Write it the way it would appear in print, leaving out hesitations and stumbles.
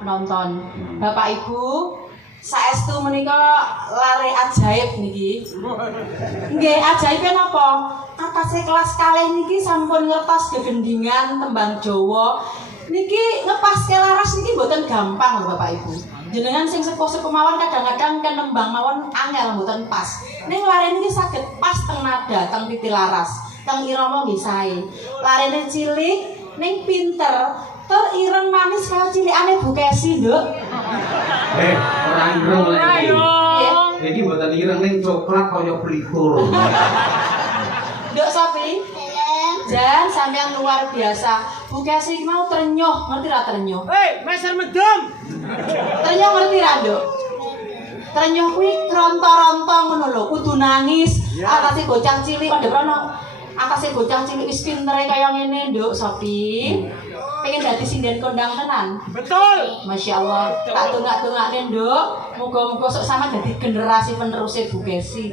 Penonton, Bapak Ibu, saestu menika lare ajaib niki. Nggih, ajaibe napa? Atase kelas kalih niki sampun ngertos gegendingan tembang Jawa. Niki ngepaske laras niki mboten gampang lho Bapak Ibu. Jenengan sing sepuh-sepuh mawon kadang-kadang kan nembang mawon angel mboten pas. Ning lare niki saged pas teng nada, teng titi laras, teng irama nggih sae. Larene cilik ning pinter. Ireng manis kaya cilikane Bu Kesi, Nduk. Ora ireng lagi. Nggih. Iki mboten ireng ning coklat kaya blitur. Nduk Sofi. Jan sampean luar biasa. Bu Kesi mau ternyuh, ngerti ra ternyuh? Meser medem. Ternyuh ngerti ra, Nduk? Ternyuh kuwi ronto-ronto ngono lho, kudu nangis. Atase bocah cilik ndek rono. Atase bocah cilik wis pintere kaya ngene, Nduk Sofi. Pengen dadi sinden kondang tenan. Betul. Masya Allah, tak tungak-tungakne Nduk. Muga-muga sok sama jadi generasi penerusnya Bu Kesi.